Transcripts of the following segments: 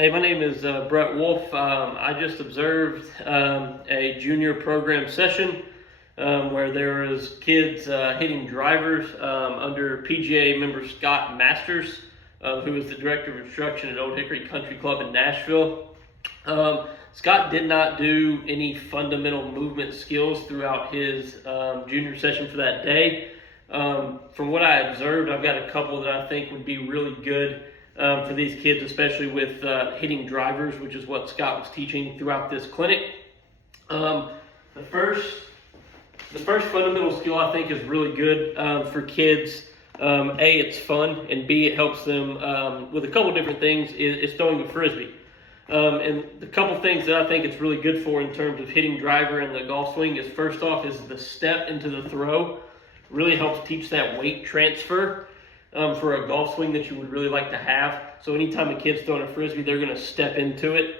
Hey, my name is Brett Wolf. I just observed a junior program session where there was kids hitting drivers under PGA member Scott Masters, who is the director of instruction at Old Hickory Country Club in Nashville. Scott did not do any fundamental movement skills throughout his junior session for that day. From what I observed, I've got a couple that I think would be really good for these kids, especially with hitting drivers, which is what Scott was teaching throughout this clinic. The first fundamental skill I think is really good for kids. A, it's fun, and B, it helps them with a couple different things, is throwing a Frisbee. And the couple things that I think it's really good for in terms of hitting driver and the golf swing is, first off, is the step into the throw. Really helps teach that weight transfer for a golf swing that you would really like to have. So anytime a kid's throwing a Frisbee, they're going to step into it.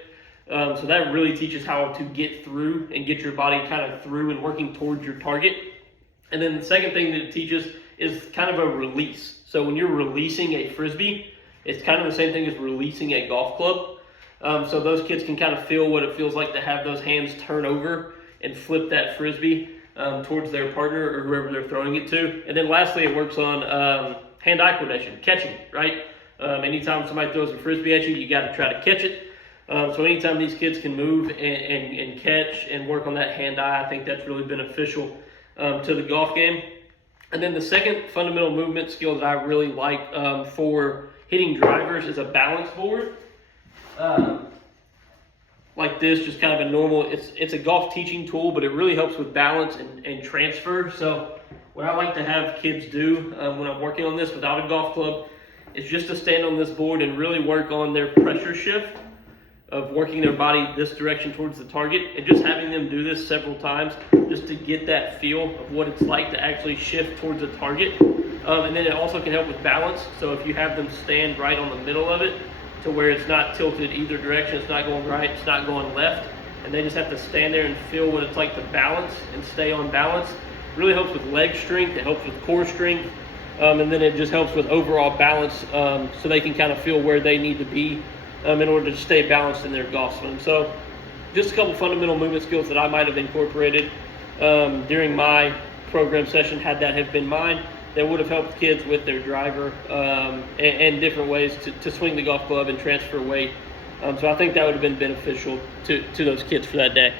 So that really teaches how to get through and get your body kind of through and working towards your target. And then the second thing that it teaches is kind of a release. So when you're releasing a Frisbee, it's kind of the same thing as releasing a golf club. So those kids can kind of feel what it feels like to have those hands turn over and flip that Frisbee towards their partner or whoever they're throwing it to. And then lastly, it works on hand-eye coordination, catching, right? Anytime somebody throws a Frisbee at you, you got to try to catch it. So anytime these kids can move and catch and work on that hand-eye, I think that's really beneficial to the golf game. And then the second fundamental movement skill that I really like for hitting drivers is a balance board. Like this, just kind of a normal, it's a golf teaching tool, but it really helps with balance and transfer. So what I like to have kids do when I'm working on this without a golf club is just to stand on this board and really work on their pressure shift of working their body this direction towards the target, and just having them do this several times just to get that feel of what it's like to actually shift towards a target. And then it also can help with balance. So if you have them stand right on the middle of it to where it's not tilted either direction, it's not going right, it's not going left, and they just have to stand there and feel what it's like to balance and stay on balance. It really helps with leg strength, it helps with core strength, and then it just helps with overall balance so they can kind of feel where they need to be in order to stay balanced in their golf swing. So just a couple fundamental movement skills that I might have incorporated during my program session, had that have been mine, that would have helped kids with their driver and different ways to swing the golf club and transfer weight. So I think that would have been beneficial to those kids for that day.